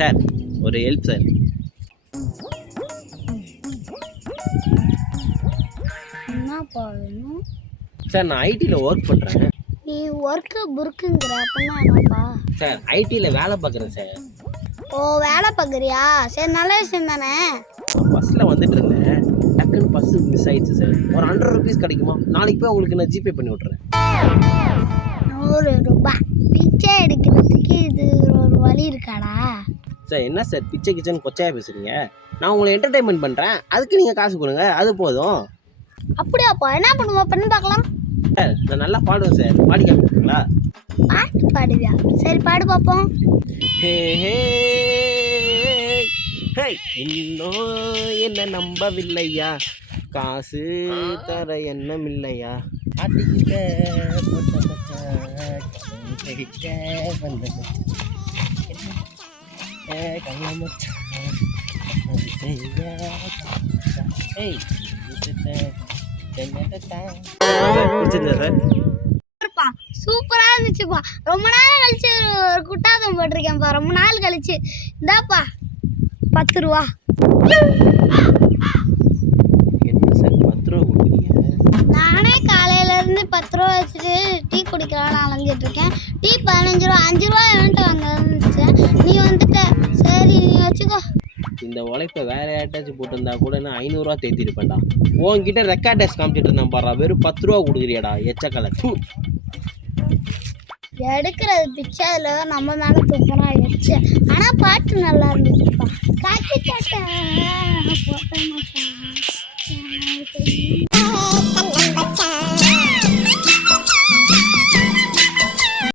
Sir ஒரு help sir. என்னப்பா வேணும்? சார் நான் ஐடியில் ஒர்க் பண்ணுறேன். நீ ஒர்க்கு புர்க்குங்கிற அப்படின்னா என்னப்பா? சார் ஐடியில் வேலை பார்க்குறேன் சார். ஓ வேலை பார்க்குறியா? சரி நல்ல விஷயம் தானே. பஸ்ஸில் வந்துட்டு இருந்தேன், டக்குன்னு பஸ்ஸு மிஸ் ஆயிடுச்சு சார். ஒரு 100 ருபீஸ் கிடைக்குமா? நாளைக்கு போய் உங்களுக்கு நான் ஜிபே பண்ணி விட்றேன். 100 ரூபாய் பிச்சை எடுக்கிறதுக்கு இது ஒரு வழி இருக்காடா? சார் என்ன சார் பிச்சை கிச்சன் கொச்சையாக பேசுகிறீங்க? நான் உங்களை என்டர்டைன்மெண்ட் பண்ணுறேன், அதுக்கு நீங்கள் காசு கொடுங்க, அது போதும். அப்படியாப்பா? என்ன பண்ணுவா? பண்ணி பார்க்கலாம். சார் நான் நல்லா பாடுவேன் சார், பாடி காமிக்கிறீங்களா? பாட்டு பாடுவியா? சரி பாடு பார்ப்போம். ஹே ஹே ஹே இன்னும் என்ன நம்பவில்லையா, காசு தர எண்ணம் இல்லையா, ஆட்டிக்கிட்ட போட்ட மச்சான், கட்டிக்கிட்ட வந்த மச்சான், கள்ள மச்சான், ஏய் சூப்பரா இருந்துச்சுப்பா. ரொம்ப நாள் கழிச்சு ஒரு குட்டாதம் போட்டிருக்கேன்ப்பா. ரொம்ப நாள் கழிச்சு. இந்தாப்பா 10 ரூபா. என்ன சார் 10 ரூபா கொடுக்குறீங்க? நானே காலையில இருந்து 10 ரூபா வச்சுட்டு டீ குடிக்கலாம்னு அலைஞ்சிட்டு இருக்கேன். டீ 15 ரூபா, 5 ரூபா என்கிட்ட வாங்க இருந்துச்சு. நீ வந்துட்ட, சரி நீ வச்சுக்கோ. இந்த உழைப்பை வேற யார்ட்டாச்சும் போட்டிருந்தா கூட நான் 500 ரூபா தேத்திருப்பேன்டா. உன்கிட்ட ரெக்கார்ட் டெஸ்ட் காமிச்சிட்டு இருந்தேன் பாரு, வெறும் 10 ரூபா கொடுக்குறியாடா எச்சக்கலை. எடுக்கிறது பிச்சை, அதில் நம்ம மேலே துப்புனா எச்சு. ஆனால் பாட்டு நல்லா இருந்துச்சுப்பா. காக்கி சட்டை போட்ட மாட்டேன்.